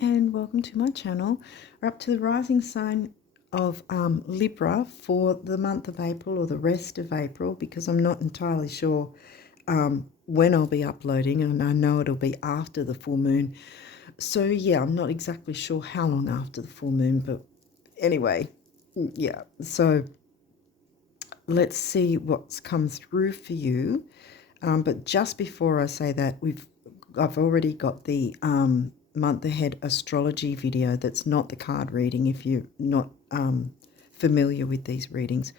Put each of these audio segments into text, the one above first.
Hi and welcome to my channel. We're up to the rising sign of Libra for the month of April or the rest of April, because I'm not entirely sure when I'll be uploading, and I know it'll be after the full moon. So yeah, I'm not exactly sure how long after the full moon, but anyway, yeah. So let's see what's come through for you. But just before I say that, I've already got the month ahead astrology video. That's not the card reading if you're not familiar with these readings.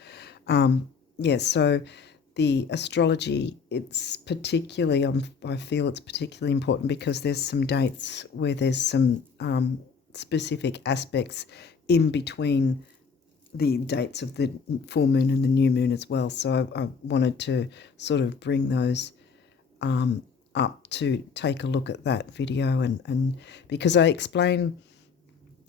Yeah, so the astrology, it's particularly, I feel it's particularly important because there's some dates where there's some specific aspects in between the dates of the full moon and the new moon as well. So I wanted to sort of bring those up to take a look at that video, and because I explain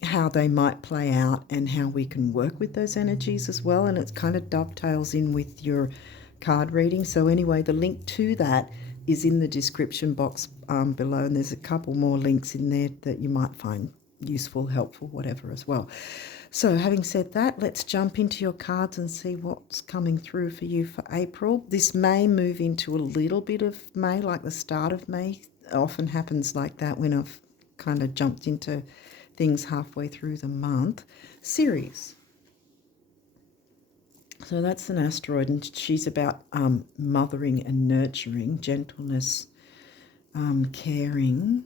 how they might play out and how we can work with those energies as well, and it kind of dovetails in with your card reading. So anyway, the link to that is in the description box below, and there's a couple more links in there that you might find useful, helpful, whatever as well. So having said that, let's jump into your cards and see what's coming through for you for April. This may move into a little bit of May, like the start of May. It often happens like that when I've kind of jumped into things halfway through the month. Ceres. So that's an asteroid, and she's about mothering and nurturing, gentleness, caring.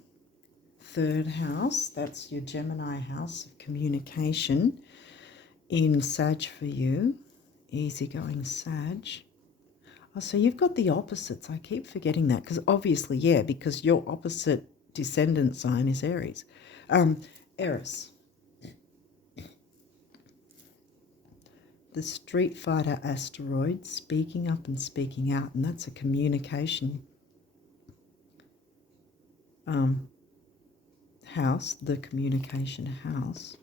Third house, that's your Gemini house of communication in Sag for you, easygoing Sag. Oh, so you've got the opposites. I keep forgetting that because obviously, yeah, because your opposite descendant sign is Aries. Eris. The Street Fighter asteroid, speaking up and speaking out, and that's a communication house, the communication house.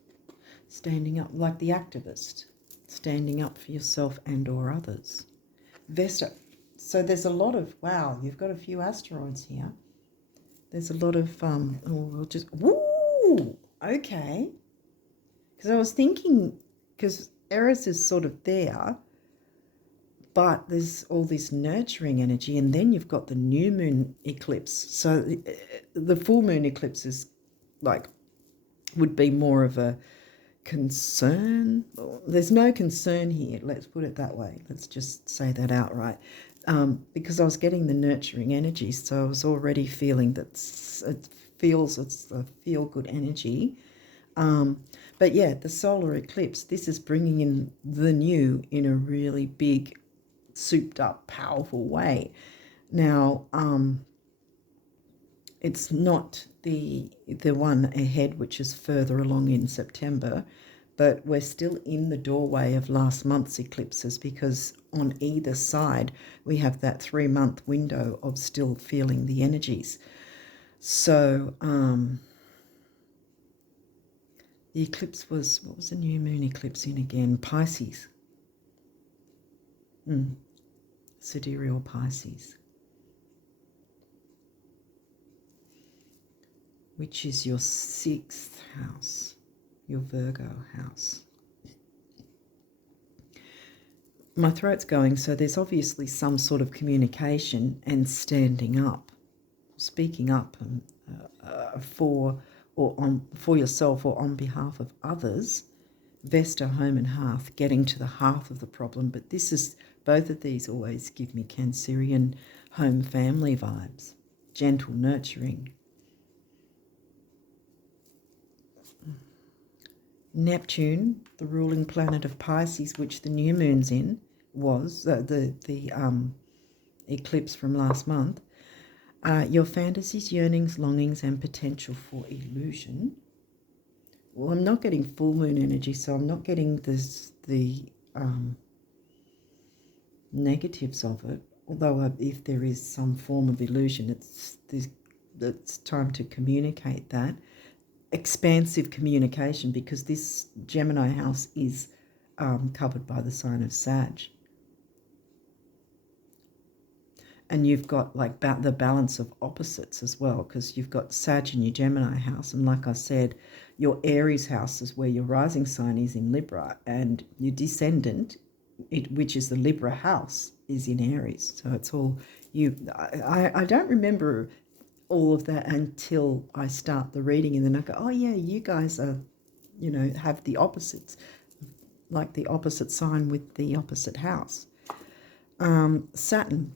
Standing up like the activist, standing up for yourself and or others. Vesta. So there's a lot of, wow, you've got a few asteroids here. There's a lot of, we'll just, woo, okay. Because I was thinking, because Eris is sort of there, but there's all this nurturing energy, and then you've got the new moon eclipse. So the full moon eclipse is like, would be more of a concern. There's no concern here, let's put it that way. Let's just say that outright. Because I was getting the nurturing energy, so I was already feeling that it's a feel-good energy. But yeah, the solar eclipse, this is bringing in the new in a really big, souped-up, powerful way. Now, it's not the one ahead, which is further along in September, but we're still in the doorway of last month's eclipses, because on either side we have that 3-month window of still feeling the energies. So the eclipse was, what was the new moon eclipse in again? Pisces. Sidereal Pisces, which is your 6th house, your Virgo house. My throat's going, so there's obviously some sort of communication and standing up, speaking up for yourself or on behalf of others. Vesta, home and hearth, getting to the hearth of the problem. But this is, both of these always give me Cancerian home family vibes, gentle, nurturing. Neptune, the ruling planet of Pisces, which the new moon's in, was the eclipse from last month. Your fantasies, yearnings, longings, and potential for illusion. Well, I'm not getting full moon energy, so I'm not getting the negatives of it. Although if there is some form of illusion, it's time to communicate that. Expansive communication, because this Gemini house is covered by the sign of Sag. And you've got like the balance of opposites as well, because you've got Sag in your Gemini house. And like I said, your Aries house is where your rising sign is in Libra, and your descendant, which is the Libra house, is in Aries. So it's all you. I don't remember all of that until I start the reading, and then I go, oh yeah, you guys are, have the opposites, like the opposite sign with the opposite house. Saturn,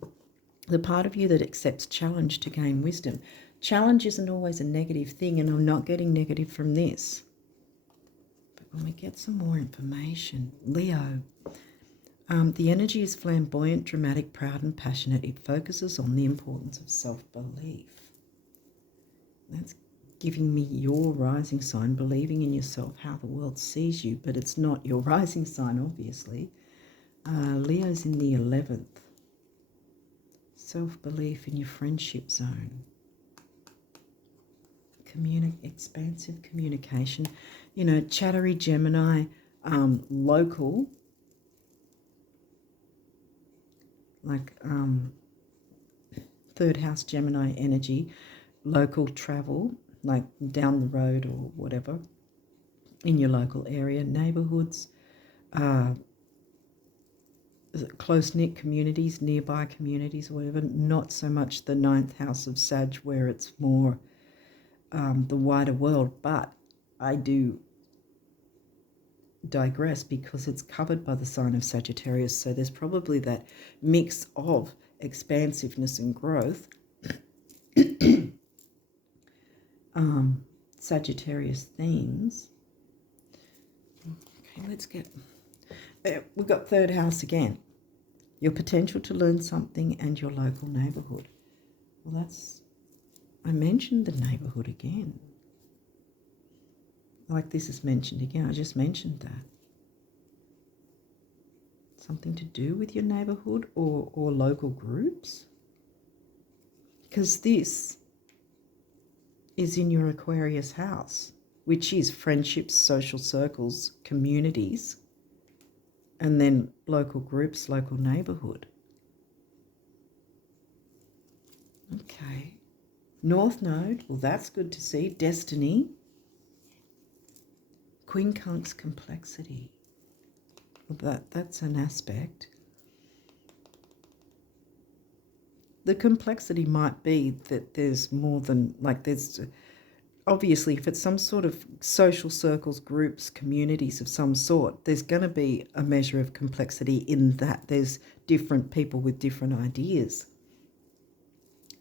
the part of you that accepts challenge to gain wisdom. Challenge isn't always a negative thing, and I'm not getting negative from this. But when we get some more information, Leo, the energy is flamboyant, dramatic, proud, and passionate. It focuses on the importance of self-belief. That's giving me your rising sign, believing in yourself, how the world sees you, but it's not your rising sign, obviously. Leo's in the 11th. Self-belief in your friendship zone. Expansive communication. Chattery Gemini, local, like third house Gemini energy, local travel, like down the road or whatever, in your local area, neighborhoods, close-knit communities, nearby communities or whatever, not so much the 9th house of Sag where it's more the wider world, but I do digress because it's covered by the sign of Sagittarius, so there's probably that mix of expansiveness and growth. Sagittarius themes. Okay, let's get... we've got third house again. Your potential to learn something and your local neighbourhood. Well, I mentioned the neighbourhood again. Like this is mentioned again. I just mentioned that. Something to do with your neighbourhood or local groups. Because this is in your Aquarius house, which is friendships, social circles, communities, and then local groups, local neighbourhood. Okay. North Node, well, that's good to see. Destiny. Quincunx complexity. Well, that's an aspect. The complexity might be that there's more than, like there's, obviously if it's some sort of social circles, groups, communities of some sort, there's going to be a measure of complexity in that there's different people with different ideas.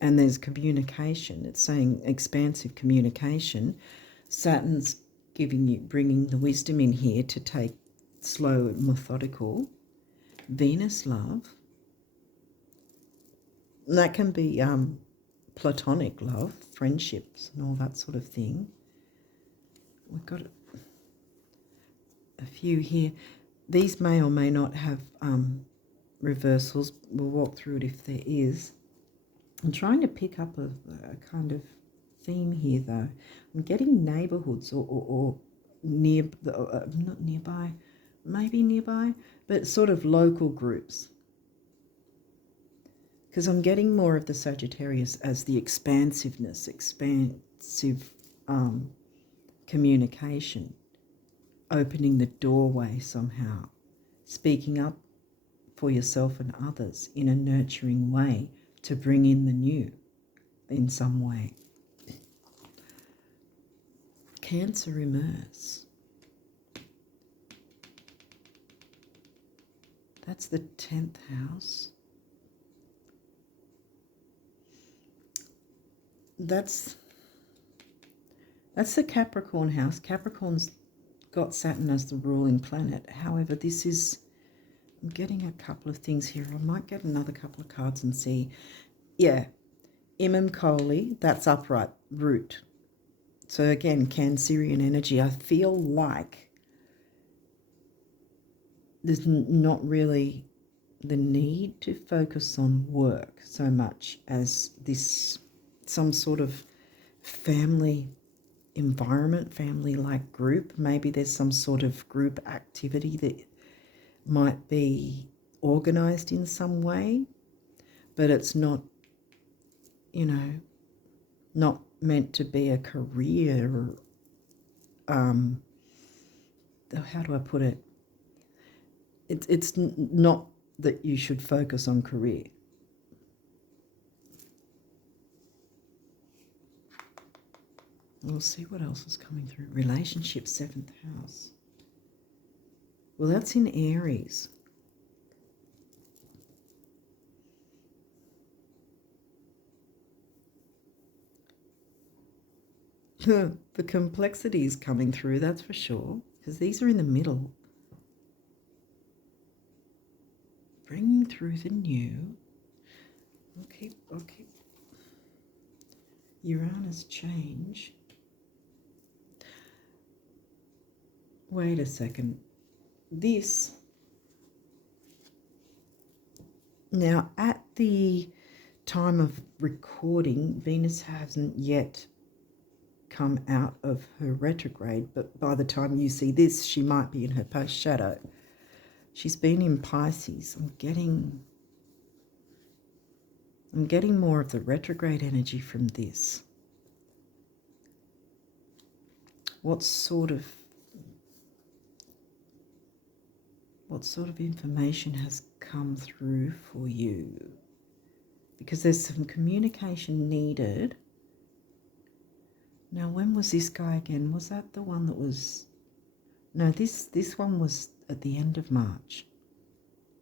And there's communication. It's saying expansive communication. Saturn's bringing the wisdom in here to take slow and methodical. Venus love. And that can be platonic love, friendships and all that sort of thing. We've got a few here. These may or may not have reversals. We'll walk through it if there is. I'm trying to pick up a kind of theme here, though. I'm getting neighbourhoods or not nearby, maybe nearby, but sort of local groups. Because I'm getting more of the Sagittarius as the expansiveness, expansive communication, opening the doorway somehow, speaking up for yourself and others in a nurturing way to bring in the new in some way. Cancer immerse. That's the 10th house. That's the Capricorn house. Capricorn's got Saturn as the ruling planet. However, this is, I'm getting a couple of things here. I might get another couple of cards and see. Yeah, Imam Kohli, that's upright root. So again, Cancerian energy. I feel like there's not really the need to focus on work so much as this, some sort of family environment, family-like group. Maybe there's some sort of group activity that might be organised in some way, but it's not you know, not meant to be a career. How do I put it? It's not that you should focus on career. We'll see what else is coming through. Relationship, 7th house. Well, that's in Aries. The complexity is coming through, that's for sure, because these are in the middle. Bringing through the new. Okay. Uranus change. Wait a second. This. Now, at the time of recording, Venus hasn't yet come out of her retrograde, but by the time you see this, she might be in her post shadow. She's been in Pisces. I'm getting more of the retrograde energy from this. What sort of information has come through for you? Because there's some communication needed. Now, when was this guy again? Was that the one that was... No, this one was at the end of March.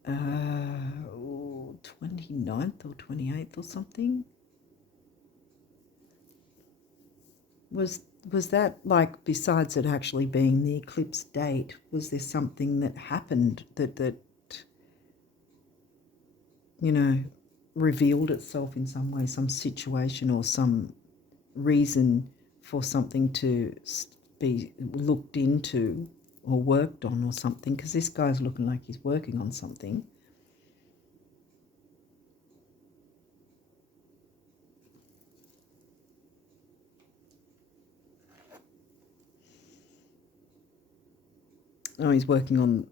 29th or 28th or something. Was that, like, besides it actually being the eclipse date, was there something that happened that you know, revealed itself in some way, some situation or some reason for something to be looked into or worked on or something? Because this guy's looking like he's working on something. Oh, he's working on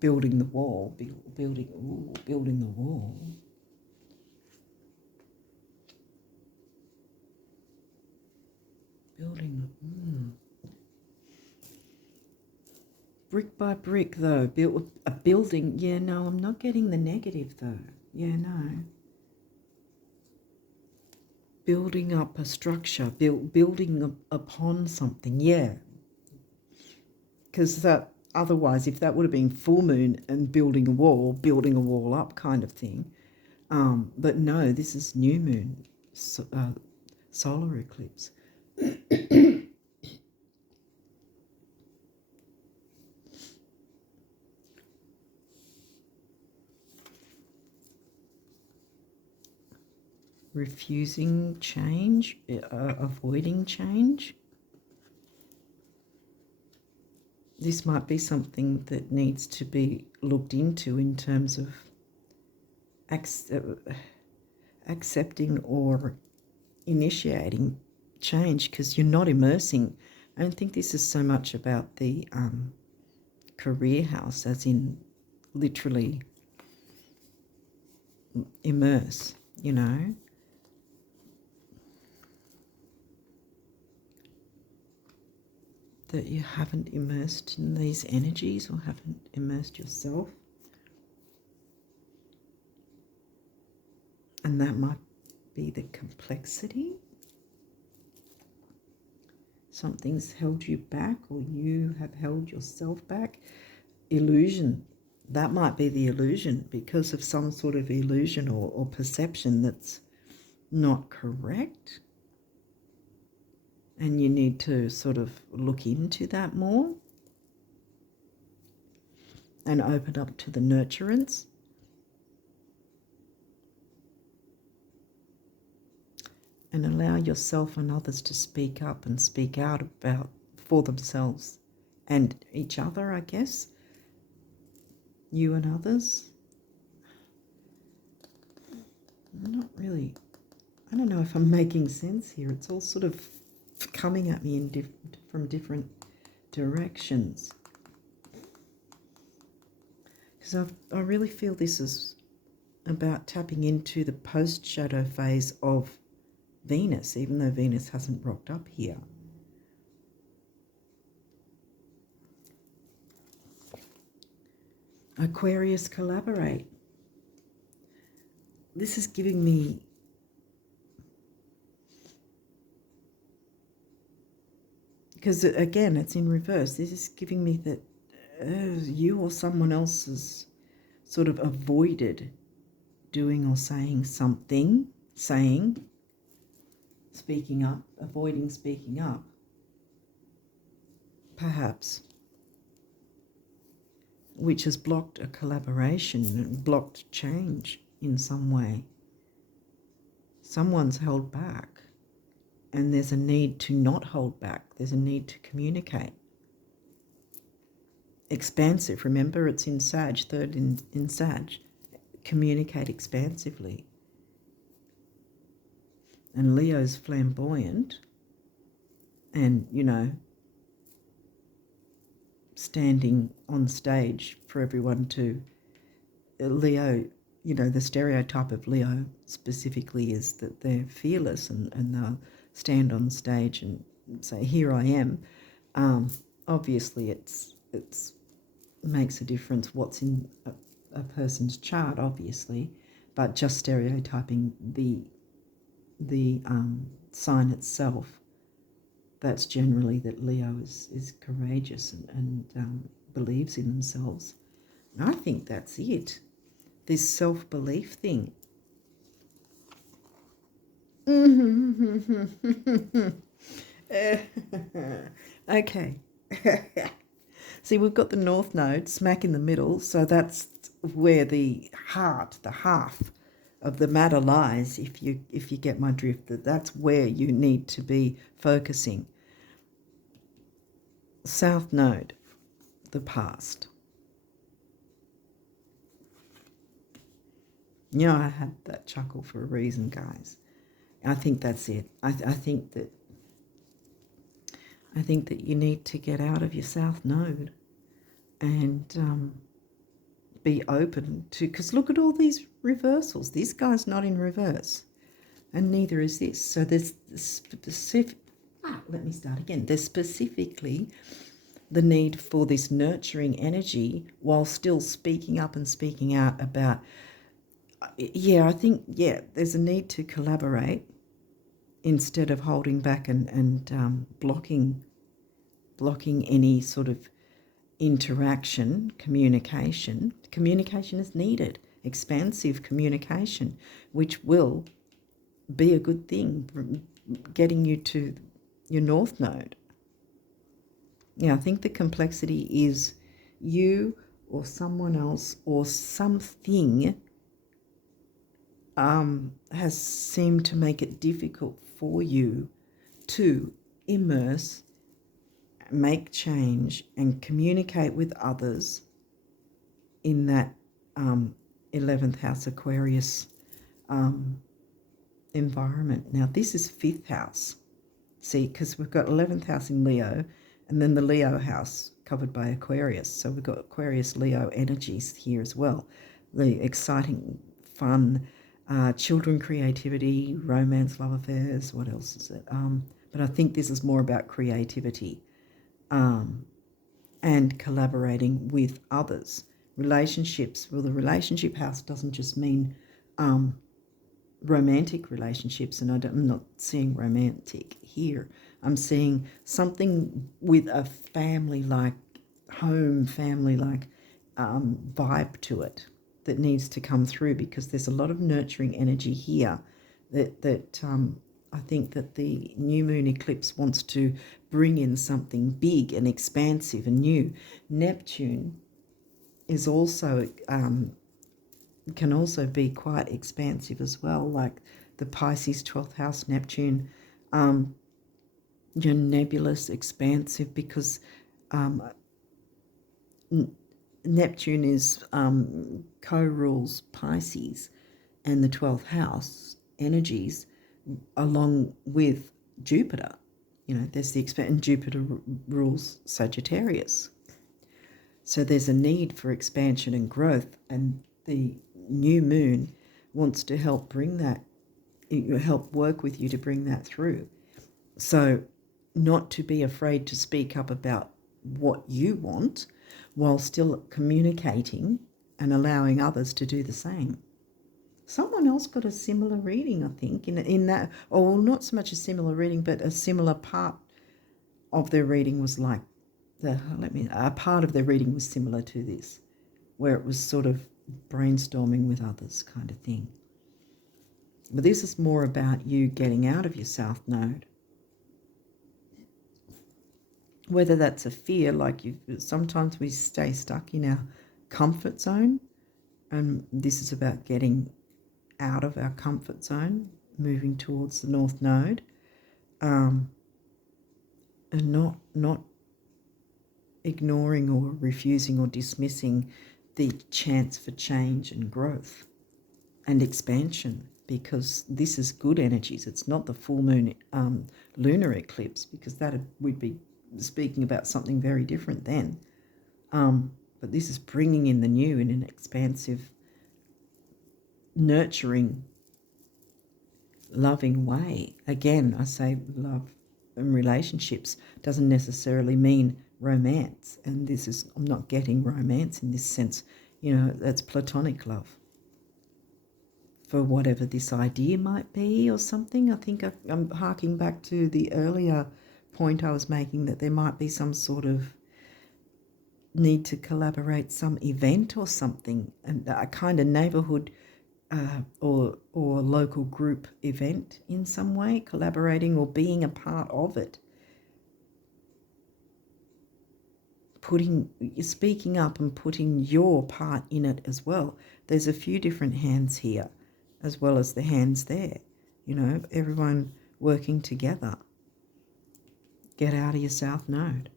building the wall, building the wall. Brick by brick, though. A building. Yeah, no, I'm not getting the negative, though. Yeah, no. Building up a structure, building upon something, yeah. Because that, otherwise, if that would have been full moon and building a wall up kind of thing. But no, this is new moon, solar eclipse. Refusing change, avoiding change. This might be something that needs to be looked into in terms of accepting or initiating change, because you're not immersing. I don't think this is so much about the career house, as in literally immerse, you know. That you haven't immersed in these energies or haven't immersed yourself. And that might be the complexity. Something's held you back, or you have held yourself back. Illusion. That might be the illusion, because of some sort of illusion or perception that's not correct. And you need to sort of look into that more and open up to the nurturance. And allow yourself and others to speak up and speak out about for themselves and each other, I guess. You and others. Not really. I don't know if I'm making sense here. It's all sort of coming at me from different directions. Because I really feel this is about tapping into the post-shadow phase of Venus, even though Venus hasn't rocked up here. Aquarius, collaborate. This is giving me because again it's in reverse. This is giving me that you or someone else has sort of avoided doing or saying something, speaking up, avoiding speaking up, perhaps, which has blocked a collaboration and blocked change in some way. Someone's held back, and there's a need to not hold back. There's a need to communicate. Expansive, remember it's in Sag, third in Sag. Communicate expansively. And Leo's flamboyant and, you know, standing on stage for everyone to, Leo, you know, the stereotype of Leo specifically is that they're fearless and they'll stand on stage and say, here I am. Obviously it's makes a difference what's in a person's chart, obviously, but just stereotyping the sign itself, that's generally that Leo is courageous and believes in themselves. And I think that's it. This self-belief thing. Okay. See, we've got the North Node smack in the middle, so that's where the heart, the half of the matter lies, if you get my drift, that's where you need to be focusing. South Node, the past. You know, I had that chuckle for a reason, guys. I think that's it. I think that you need to get out of your South Node and be open to, because look at all these reversals. This guy's not in reverse, and neither is this. So there's specific. Let me start again. There's specifically the need for this nurturing energy while still speaking up and speaking out about. Yeah, I think there's a need to collaborate instead of holding back and blocking any sort of interaction, communication. Communication is needed, expansive communication, which will be a good thing, getting you to your North Node. Yeah, I think the complexity is you or someone else or something has seemed to make it difficult for you to immerse, make change, and communicate with others in that 11th house Aquarius environment. Now, this is 5th house. See, because we've got 11th house in Leo and then the Leo house covered by Aquarius. So we've got Aquarius, Leo energies here as well. The exciting, fun, children, creativity, romance, love affairs. What else is it? But I think this is more about creativity and collaborating with others. Relationships. Well, the relationship house doesn't just mean romantic relationships, and I'm not seeing romantic here. I'm seeing something with a family-like, home, family-like vibe to it that needs to come through, because there's a lot of nurturing energy here that I think that the new moon eclipse wants to bring in something big and expansive and new. Neptune is also can also be quite expansive as well, like the Pisces 12th house Neptune. You're nebulous, expansive, because Neptune is co-rules Pisces and the 12th house energies, along with Jupiter. You know, there's the and Jupiter rules Sagittarius. So there's a need for expansion and growth, and the new moon wants to help bring that, help work with you to bring that through. So not to be afraid to speak up about what you want while still communicating and allowing others to do the same. Someone else got a similar reading, I think, in that, or well, not so much a similar reading, but a similar part of their reading was like, a part of their reading was similar to this, where it was sort of brainstorming with others kind of thing. But this is more about you getting out of your South Node. Whether that's a fear, like sometimes we stay stuck in our comfort zone, and this is about getting out of our comfort zone, moving towards the North Node, and not ignoring or refusing or dismissing the chance for change and growth and expansion, because this is good energies. It's not the full moon lunar eclipse, because that would be speaking about something very different then. But this is bringing in the new in an expansive, nurturing, loving way. Again, I say love and relationships doesn't necessarily mean romance. And this is, I'm not getting romance in this sense. That's platonic love. For whatever this idea might be or something. I think I'm harking back to the earlier point I was making, that there might be some sort of need to collaborate, some event or something, and a kind of neighbourhood or local group event in some way, collaborating or being a part of it. Speaking up and putting your part in it as well. There's a few different hands here, as well as the hands there. Everyone working together. Get out of your South Node,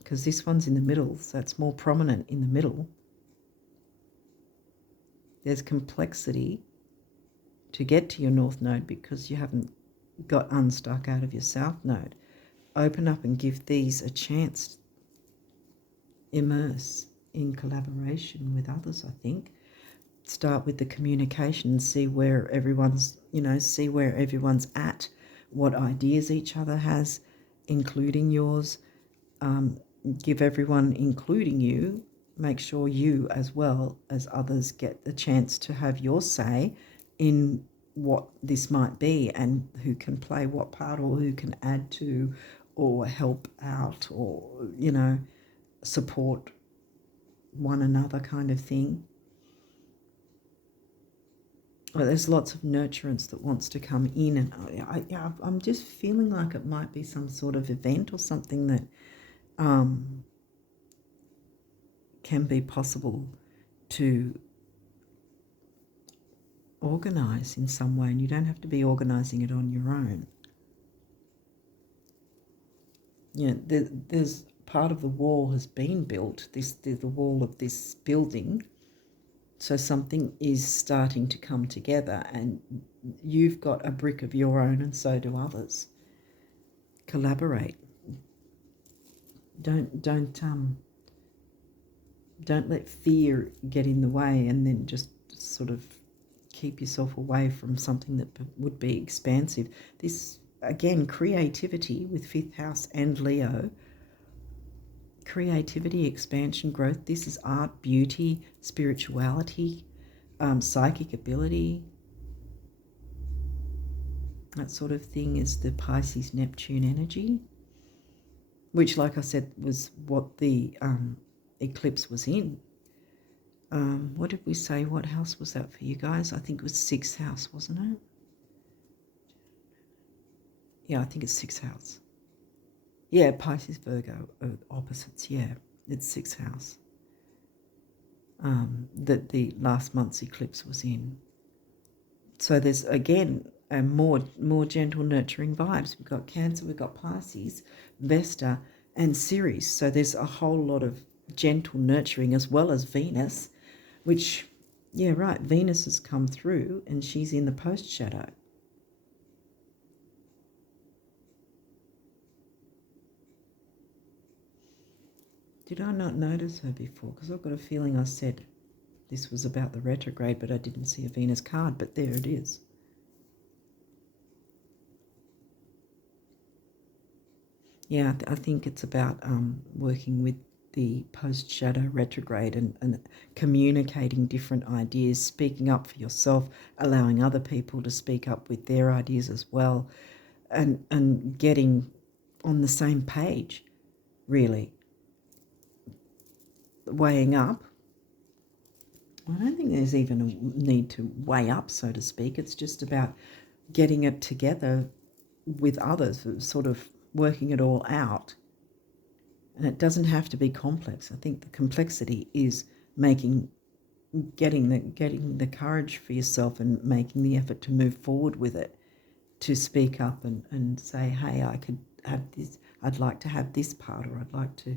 because this one's in the middle, so it's more prominent in the middle. There's complexity to get to your North Node because you haven't got unstuck out of your South Node. Open up and give these a chance. Immerse in collaboration with others, I think. Start with the communication and see where everyone's at, what ideas each other has, including yours. Give everyone, including you, make sure you as well as others get the chance to have your say in what this might be and who can play what part or who can add to or help out or, support one another kind of thing. Well, there's lots of nurturance that wants to come in, and I'm just feeling like it might be some sort of event or something that can be possible to organise in some way, and you don't have to be organising it on your own. There's part of the wall has been built, the wall of this building. So something is starting to come together, and you've got a brick of your own, and so do others. Collaborate. Don't let fear get in the way, and then just sort of keep yourself away from something that would be expansive. This again, creativity with 5th house and Leo. Creativity, expansion, growth. This is art, beauty, spirituality, psychic ability. That sort of thing is the Pisces Neptune energy, which, like I said, was what the eclipse was in. What did we say? What house was that for you guys? I think it was 6th house, wasn't it? Yeah, I think it's 6th house. Yeah, Pisces, Virgo, opposites, yeah. It's 6th house that the last month's eclipse was in. So there's, again, more gentle, nurturing vibes. We've got Cancer, we've got Pisces, Vesta, and Ceres. So there's a whole lot of gentle nurturing, as well as Venus, which, yeah, right, Venus has come through and she's in the post-shadow. Did I not notice her before? Because I've got a feeling I said This was about the retrograde, but I didn't see a Venus card, but there it is. Yeah, I think it's about working with the post-shadow retrograde and communicating different ideas, speaking up for yourself, allowing other people to speak up with their ideas as well, and getting on the same page, really. Weighing up. I don't think there's even a need to weigh up, so to speak. It's just about getting it together with others, sort of working it all out. And it doesn't have to be complex. I think the complexity is getting the courage for yourself and making the effort to move forward with it, to speak up and say, hey, I could have this, I'd like to have this part, or I'd like to,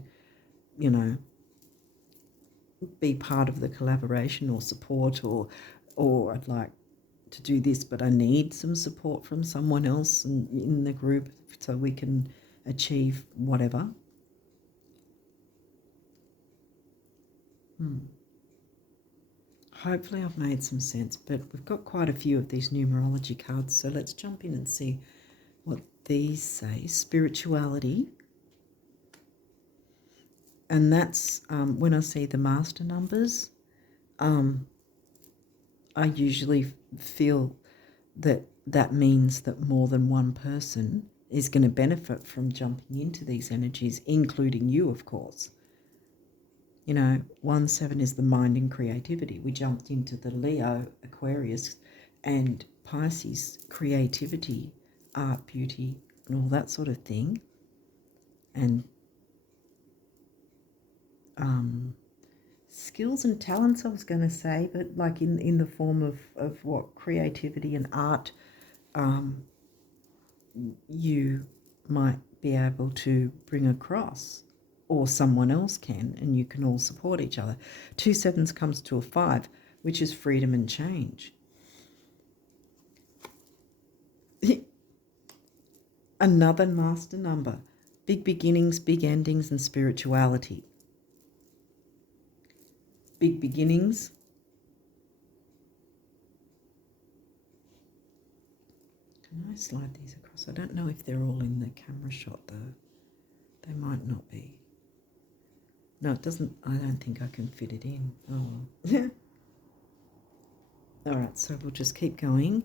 be part of the collaboration or support, or I'd like to do this, but I need some support from someone else in the group so we can achieve whatever. Hopefully I've made some sense, but we've got quite a few of these numerology cards, so let's jump in and see what these say. Spirituality. And that's when I see the master numbers, I usually feel that means that more than one person is going to benefit from jumping into these energies, including you, of course. 1-7 is the mind and creativity. We jumped into the Leo, Aquarius, and Pisces, creativity, art, beauty, and all that sort of thing. And skills and talents, I was going to say, but like in the form of what creativity and art you might be able to bring across, or someone else can, and you can all support each other. 2 sevens comes to a 5, which is freedom and change. Another master number, big beginnings, big endings, and spirituality. Big beginnings. Can I slide these across? I don't know if they're all in the camera shot though. They might not be. No, it doesn't. I don't think I can fit it in. Oh. All right, so we'll just keep going.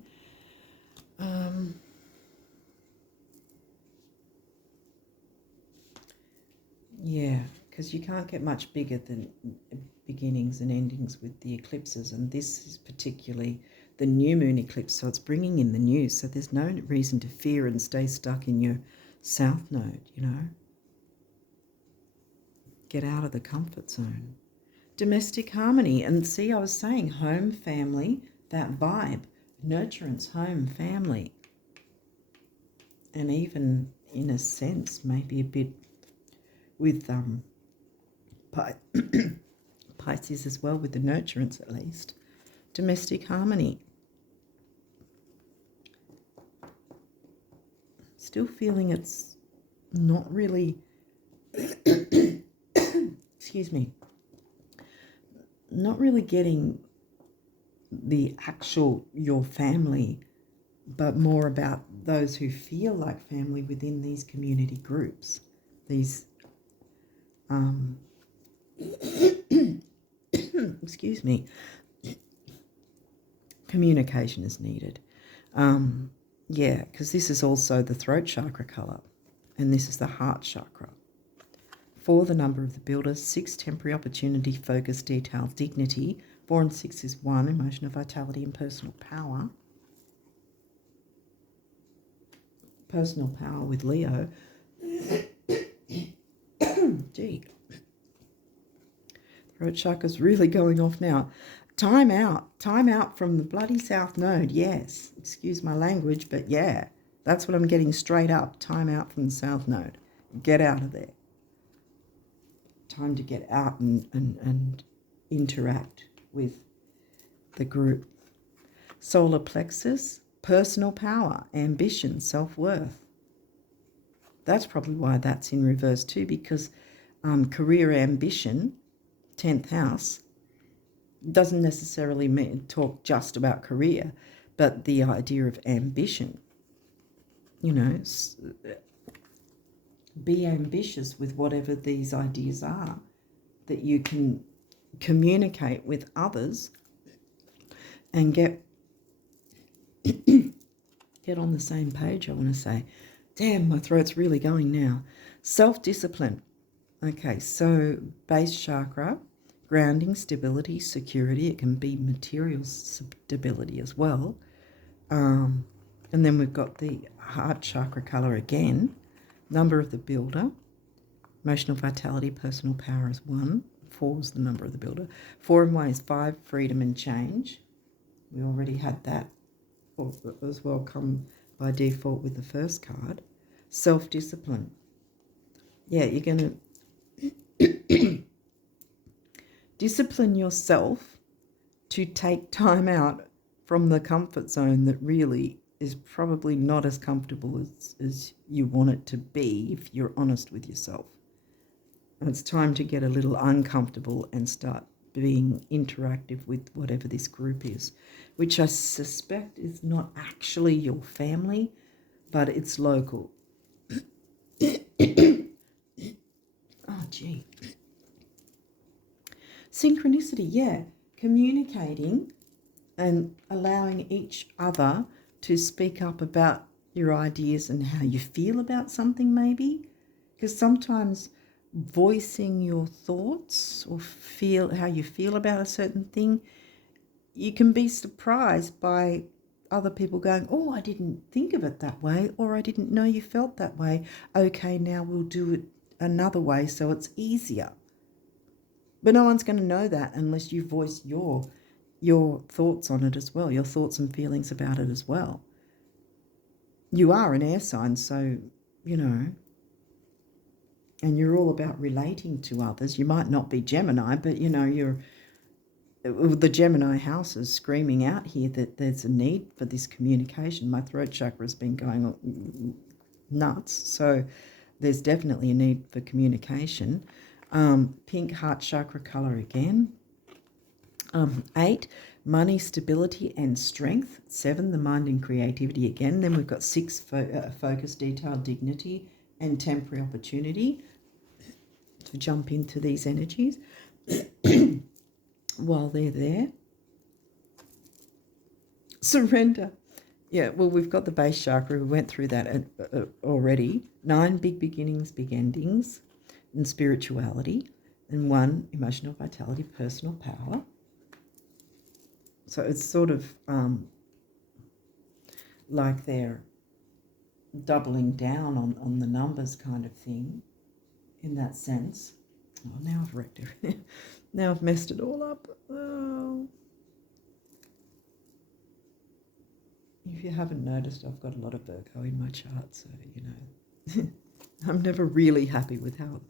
Yeah, because you can't get much bigger than beginnings and endings with the eclipses, and this is particularly the new moon eclipse, so it's bringing in the new, so there's no reason to fear and stay stuck in your south node, Get out of the comfort zone. Domestic harmony, and see, I was saying home, family, that vibe, nurturance, home, family, and even in a sense maybe a bit with Pisces as well, with the nurturance at least. Domestic harmony. Still feeling it's not really, excuse me, not really getting the actual your family, but more about those who feel like family within these community groups. These excuse me, communication is needed. Yeah, because this is also the throat chakra colour, and this is the heart chakra. 4, the number of the builder. 6, temporary opportunity, focus, detail, dignity. 4 and 6 is 1, emotional vitality and personal power. Personal power with Leo. Gee. Throat chakra's really going off now. Time out from the bloody south node. Yes, excuse my language, but yeah, that's what I'm getting straight up. Time out from the south node. Get out of there. Time to get out and interact with the group. Solar plexus, personal power, ambition, self-worth. That's probably why that's in reverse too, because career ambition, 10th house, Doesn't necessarily mean talk just about career, but the idea of ambition. You know, be ambitious with whatever these ideas are, that you can communicate with others and get on the same page, I want to say. Damn, my throat's really going now. Self-discipline. Okay, so base chakra, grounding, stability, security. It can be material stability as well. And then we've got the heart chakra color again. Number of the builder. Emotional vitality, personal power is 1. 4 is the number of the builder. 4 in ways 5, freedom and change. We already had that as well come by default with the first card. Self-discipline. Yeah, you're going to discipline yourself to take time out from the comfort zone that really is probably not as comfortable as you want it to be if you're honest with yourself. And it's time to get a little uncomfortable and start being interactive with whatever this group is, which I suspect is not actually your family, but it's local. Oh, gee. Synchronicity, yeah. Communicating and allowing each other to speak up about your ideas and how you feel about something, maybe. Because sometimes voicing your thoughts or feel how you feel about a certain thing, you can be surprised by other people going, oh, I didn't think of it that way, or I didn't know you felt that way. Okay, now we'll do it another way so it's easier. But no one's going to know that unless you voice your thoughts on it as well, your thoughts and feelings about it as well. You are an air sign, so, you know, and you're all about relating to others. You might not be Gemini, but, you know, the Gemini house is screaming out here that there's a need for this communication. My throat chakra has been going nuts, so there's definitely a need for communication. Pink heart chakra color again. 8, money, stability and strength. 7, the mind and creativity again. Then we've got 6, focus, detail, dignity and temporary opportunity. To jump into these energies while they're there. Surrender. Yeah, well, we've got the base chakra. We went through that already. 9, big beginnings, big endings, and spirituality. And 1, emotional vitality, personal power. So it's sort of like they're doubling down on the numbers kind of thing in that sense. Oh, now I've wrecked it. Now I've messed it all up. Oh. If you haven't noticed, I've got a lot of Virgo in my chart, so, you know, I'm never really happy with how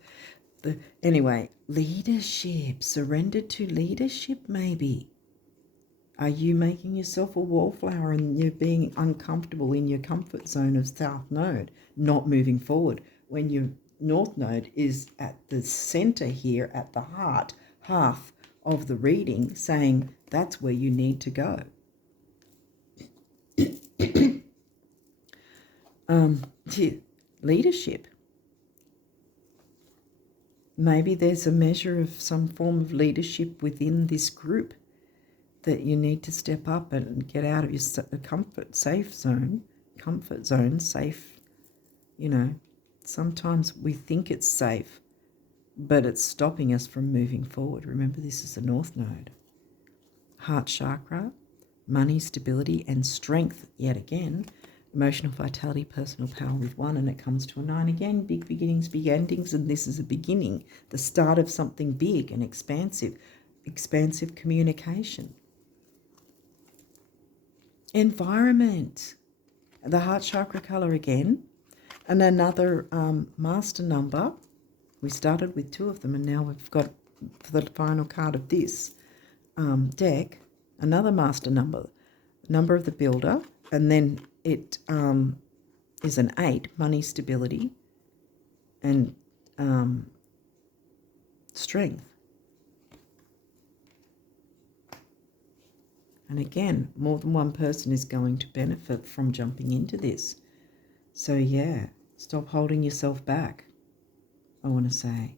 anyway, leadership, surrender to leadership maybe. Are you making yourself a wallflower and you're being uncomfortable in your comfort zone of South Node, not moving forward when your North Node is at the center here, at the heart, half of the reading, saying that's where you need to go. Leadership. Maybe there's a measure of some form of leadership within this group that you need to step up and get out of your comfort zone, safe. You know, sometimes we think it's safe, but it's stopping us from moving forward. Remember, this is the North Node. Heart chakra, money, stability and strength yet again. Emotional vitality, personal power with 1, and it comes to a 9 again. Big beginnings, big endings, and this is a beginning, the start of something big and expansive communication. Environment, the heart chakra color again, and another master number. We started with 2 of them, and now we've got, for the final card of this deck, another master number of the builder, and then it is an 8, money, stability and strength. And again, more than one person is going to benefit from jumping into this. So yeah, stop holding yourself back, I want to say.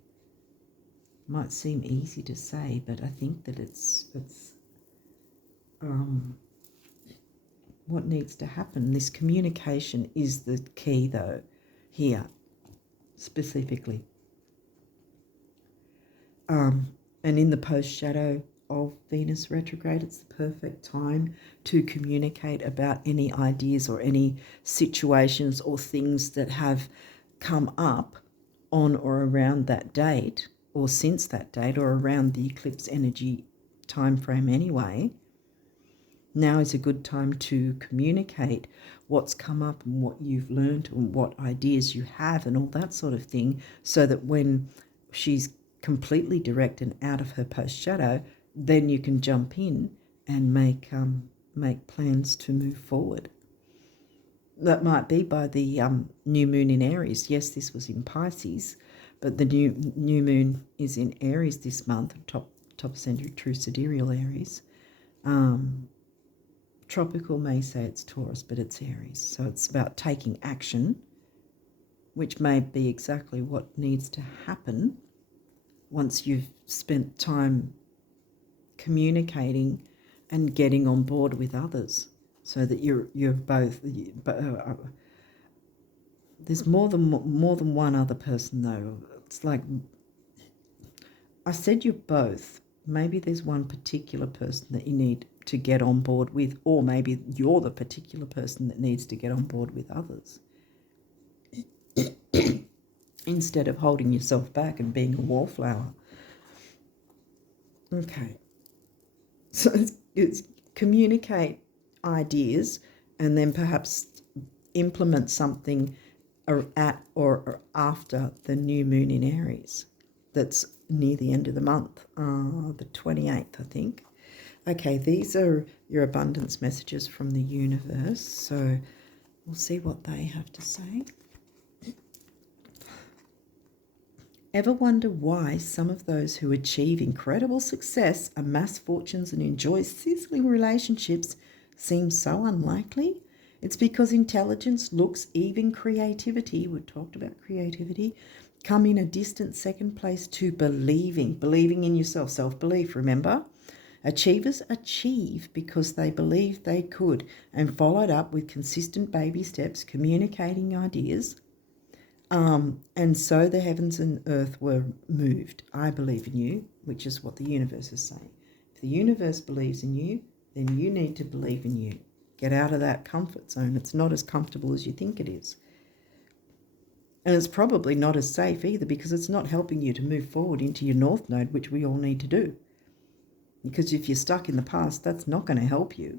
Might seem easy to say, but I think that it's what needs to happen. This communication is the key, though, here, specifically. And in the post-shadow of Venus retrograde, it's the perfect time to communicate about any ideas or any situations or things that have come up on or around that date, or since that date, or around the eclipse energy time frame anyway. Now is a good time to communicate what's come up and what you've learned and what ideas you have and all that sort of thing, so that when she's completely direct and out of her post-shadow, then you can jump in and make plans to move forward. That might be by the new moon in Aries. Yes, this was in Pisces, but the new moon is in Aries this month, top center, True Sidereal Aries. Tropical may say it's Taurus, but it's Aries. So it's about taking action, which may be exactly what needs to happen once you've spent time communicating and getting on board with others, so that you're both. There's more than one other person, though. It's like I said, you're both. Maybe there's one particular person that you need to get on board with, or maybe you're the particular person that needs to get on board with others. Instead of holding yourself back and being a wallflower. Okay. So it's communicate ideas and then perhaps implement something at or after the new moon in Aries. That's near the end of the month, the 28th, I think. Okay, these are your abundance messages from the universe. So we'll see what they have to say. Ever wonder why some of those who achieve incredible success, amass fortunes, and enjoy sizzling relationships seem so unlikely? It's because intelligence, looks, even creativity, we talked about creativity, come in a distant second place to believing in yourself, self-belief, remember? Achievers achieve because they believed they could and followed up with consistent baby steps, communicating ideas. And so the heavens and earth were moved. I believe in you, which is what the universe is saying. If the universe believes in you, then you need to believe in you. Get out of that comfort zone. It's not as comfortable as you think it is. And it's probably not as safe either, because it's not helping you to move forward into your North Node, which we all need to do. Because if you're stuck in the past, that's not going to help you.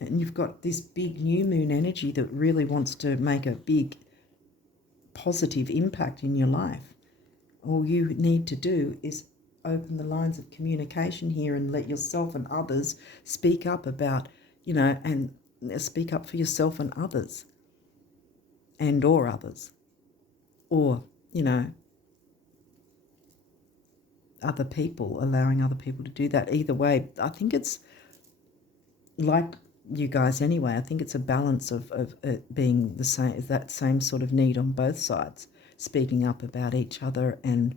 And you've got this big new moon energy that really wants to make a big positive impact in your life. All you need to do is open the lines of communication here and let yourself and others speak up about, and speak up for yourself and others, or others, or, other people, allowing other people to do that. Either way, I think it's like you guys anyway. I think it's a balance of it being the same, that same sort of need on both sides, speaking up about each other and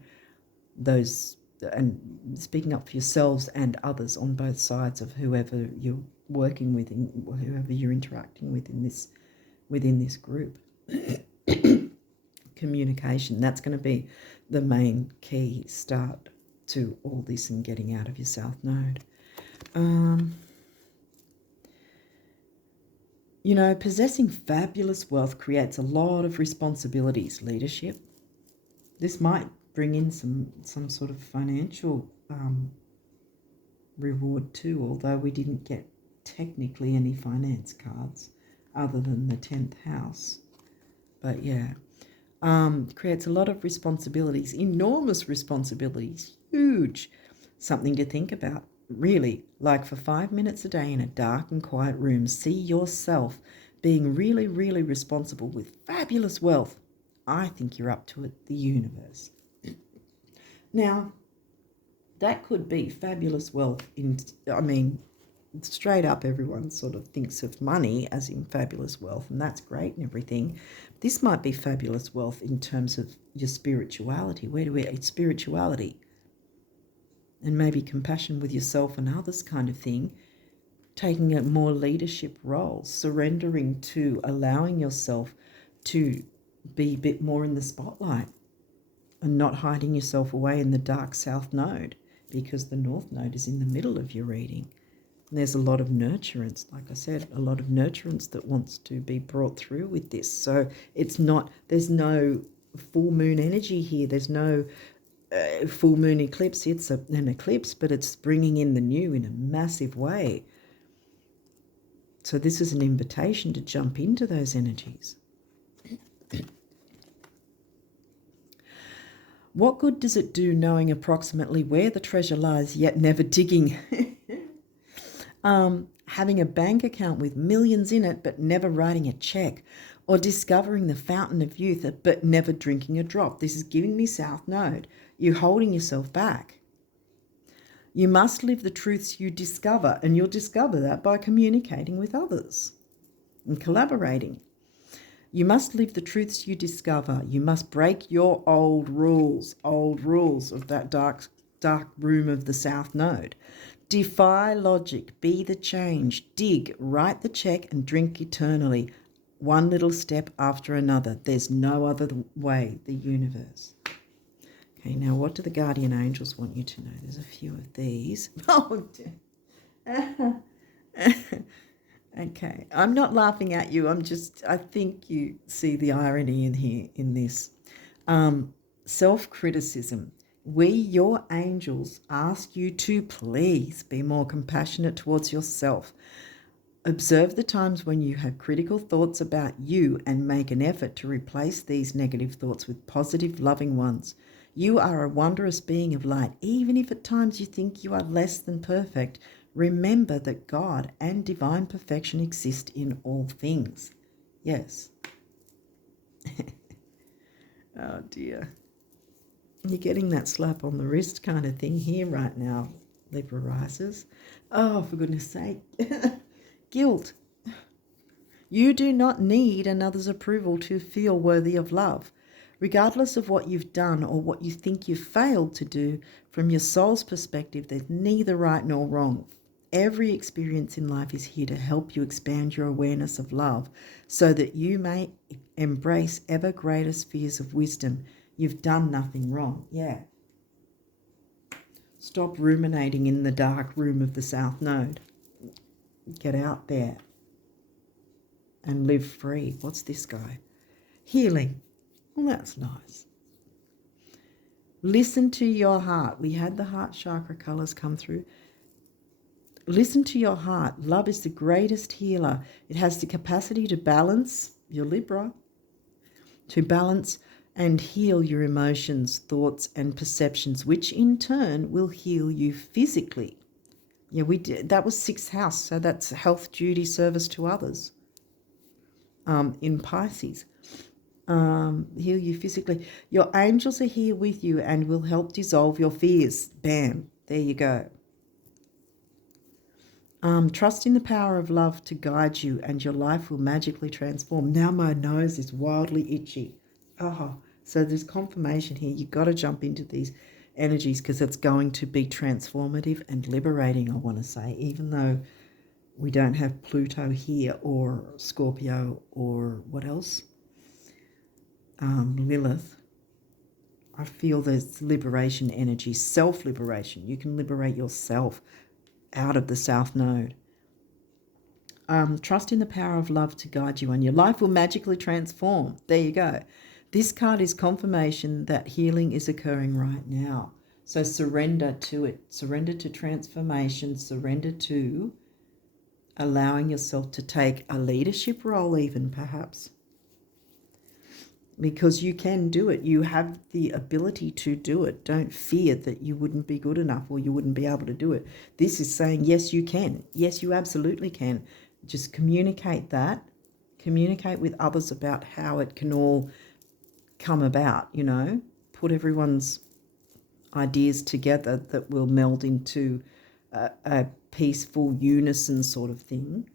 speaking up for yourselves and others on both sides of whoever you're working with and whoever you're interacting with within this group. Communication, that's going to be the main key start to all this and getting out of your South Node. Possessing fabulous wealth creates a lot of responsibilities, leadership. This might bring in some sort of financial reward too, although we didn't get technically any finance cards other than the 10th house. But yeah, creates a lot of responsibilities, enormous responsibilities, huge. Something to think about. Really, like for 5 minutes a day in a dark and quiet room, see yourself being really, really responsible with fabulous wealth. I think you're up to it, the universe. Now, That could be fabulous wealth. Straight up, everyone sort of thinks of money as in fabulous wealth, and that's great and everything. This might be fabulous wealth in terms of your spirituality. Where do we? It's spirituality, and maybe compassion with yourself and others, kind of thing. Taking a more leadership role, surrendering to allowing yourself to be a bit more in the spotlight, and not hiding yourself away in the dark south node, because the north node is in the middle of your reading. And there's a lot of nurturance, like I said, a lot of nurturance that wants to be brought through with this. So it's not, there's no full moon energy here. There's no full moon eclipse. It's an eclipse, but it's bringing in the new in a massive way. So this is an invitation to jump into those energies. What good does it do knowing approximately where the treasure lies, yet never digging? Having a bank account with millions in it, but never writing a check, or discovering the fountain of youth, but never drinking a drop. This is giving me South Node. You're holding yourself back. You must live the truths you discover, and you'll discover that by communicating with others and collaborating. You must live the truths you discover. You must break your old rules of that dark room of the South Node. Defy logic, be the change, dig, write the check, and drink eternally, one little step after another. There's no other way, the universe. Okay, now what do the guardian angels want you to know? There's a few of these. Oh, okay, I'm not laughing at you. I think you see the irony in here, in this. Self-criticism. We, your angels, ask you to please be more compassionate towards yourself. Observe the times when you have critical thoughts about you and make an effort to replace these negative thoughts with positive, loving ones. You are a wondrous being of light. Even if at times you think you are less than perfect, remember that God and divine perfection exist in all things. Yes. Oh dear. You're getting that slap on the wrist kind of thing here right now, Libra risers. Oh, for goodness sake. Guilt. You do not need another's approval to feel worthy of love. Regardless of what you've done or what you think you've failed to do, from your soul's perspective, there's neither right nor wrong. Every experience in life is here to help you expand your awareness of love so that you may embrace ever greater spheres of wisdom. You've done nothing wrong. Yeah. Stop ruminating in the dark room of the South Node. Get out there and live free. What's this guy? Healing. Well, that's nice. Listen to your heart. We had the heart chakra colors come through. Listen to your heart. Love is the greatest healer. It has the capacity to balance your Libra, to balance and heal your emotions, thoughts, and perceptions, which in turn will heal you physically. Yeah, we did. That was 6th house, so that's health, duty, service to others. In Pisces, heal you physically. Your angels are here with you and will help dissolve your fears. Bam, there you go. Trust in the power of love to guide you, and your life will magically transform. Now my nose is wildly itchy. Oh, so there's confirmation here. You've got to jump into these energies because it's going to be transformative and liberating, I want to say, even though we don't have Pluto here or Scorpio or what else? Lilith. I feel there's liberation energy, self-liberation. You can liberate yourself out of the South Node. Trust in the power of love to guide you, and your life will magically transform. There you go. This card is confirmation that healing is occurring right now. So surrender to it. Surrender to transformation. Surrender to allowing yourself to take a leadership role even, perhaps. Because you can do it. You have the ability to do it. Don't fear that you wouldn't be good enough or you wouldn't be able to do it. This is saying, yes, you can. Yes, you absolutely can. Just communicate that. Communicate with others about how it can all come about, you know. Put everyone's ideas together that will meld into a peaceful unison sort of thing.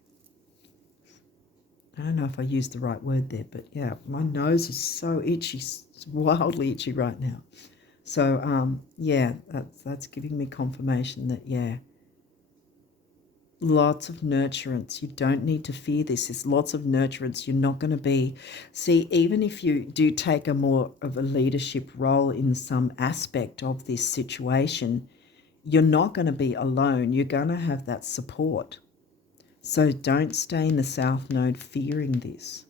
I don't know if I used the right word there, but yeah, my nose is so itchy, it's wildly itchy right now. So yeah, that's giving me confirmation that, yeah, lots of nurturance. You don't need to fear this. There's lots of nurturance. You're not going to be, see, even if you do take a more of a leadership role in some aspect of this situation, you're not going to be alone. You're going to have that support. So don't stay in the South Node fearing this,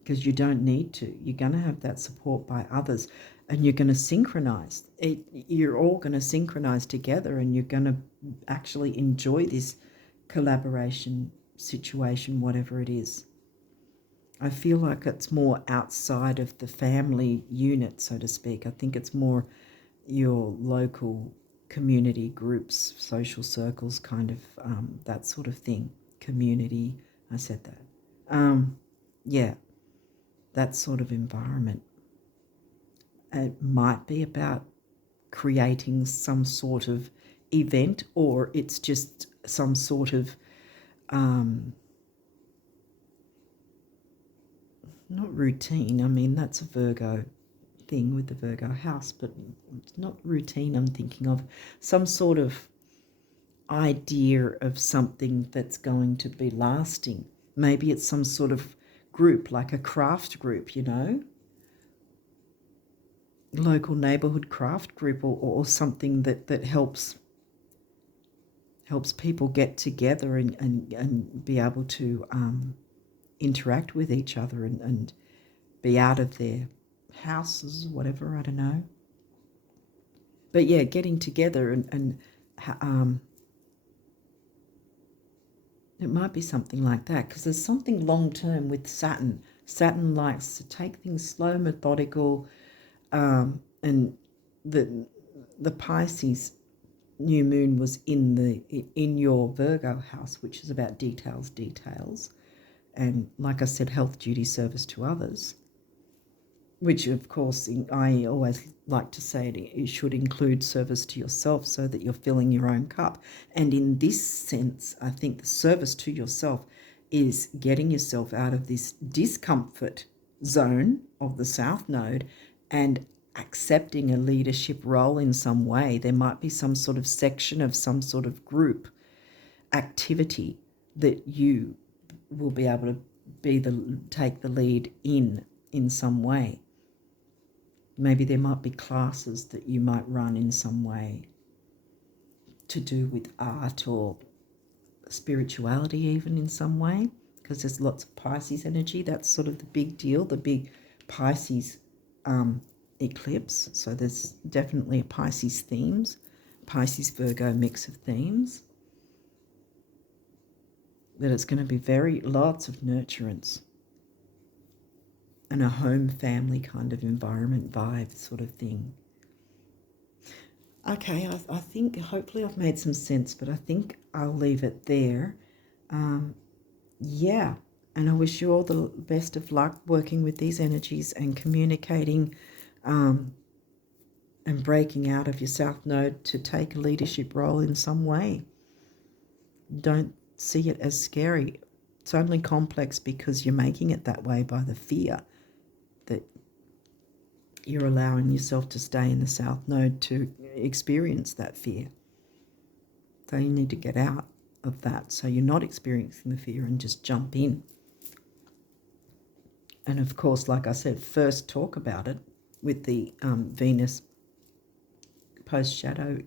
because you don't need to. You're going to have that support by others, and you're going to synchronize. You're all going to synchronize together, and you're going to actually enjoy this collaboration situation, whatever it is. I feel like it's more outside of the family unit, so to speak. I think it's more your local community groups, social circles, kind of that sort of thing. Community, I said that. Yeah, that sort of environment. It might be about creating some sort of event, or it's just some sort of not routine. I mean, that's a Virgo thing with the Virgo house, but it's not routine. I'm thinking of some sort of idea of something that's going to be lasting. Maybe it's some sort of group, like a craft group, you know, local neighborhood craft group, or something that helps people get together and be able to interact with each other and be out of their houses, whatever, I don't know. But yeah, getting together and it might be something like that, because there's something long-term with Saturn. Saturn likes to take things slow, methodical, and the Pisces new moon was in your Virgo house, which is about details, and like I said, health, duty, service to others, which of course I always like to say it should include service to yourself, so that you're filling your own cup. And in this sense, I think the service to yourself is getting yourself out of this discomfort zone of the South Node and accepting a leadership role in some way. There might be some sort of section of some sort of group activity that you will be able to take the lead in some way. Maybe there might be classes that you might run in some way to do with art or spirituality, even in some way, because there's lots of Pisces energy. That's sort of the big deal, the big Pisces eclipse. So there's definitely a Pisces themes, Pisces Virgo mix of themes. That it's going to be lots of nurturance and a home family kind of environment vibe sort of thing. Okay, I think hopefully I've made some sense, but I think I'll leave it there. Yeah, and I wish you all the best of luck working with these energies and communicating and breaking out of your South Node to take a leadership role in some way. Don't see it as scary. It's only complex because you're making it that way by the fear that you're allowing yourself to stay in the South Node to experience that fear. So you need to get out of that so you're not experiencing the fear and just jump in. And of course, like I said, first talk about it with the Venus post-shadow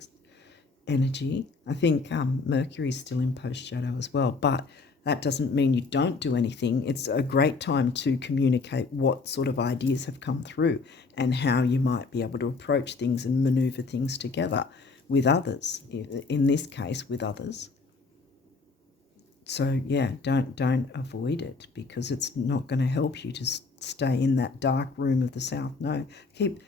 energy. I think Mercury's still in post-shadow as well, but that doesn't mean you don't do anything. It's a great time to communicate what sort of ideas have come through and how you might be able to approach things and maneuver things together with others, in this case with others. So yeah, don't avoid it, because it's not going to help you to stay in that dark room of the South Node. Keep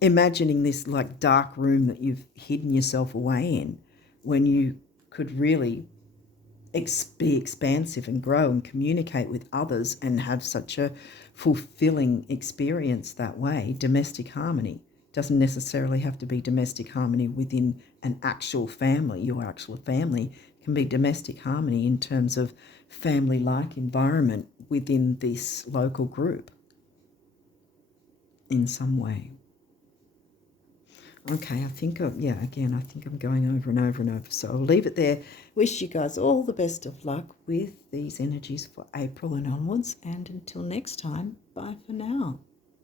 imagining this like dark room that you've hidden yourself away in, when you could really be expansive and grow and communicate with others and have such a fulfilling experience that way. Domestic harmony, Doesn't necessarily have to be domestic harmony within an actual family. Your actual family can be domestic harmony in terms of family-like environment within this local group in some way. Okay, I think, again, I think I'm going over and over and over. So I'll leave it there. Wish you guys all the best of luck with these energies for April and onwards. And until next time, bye for now.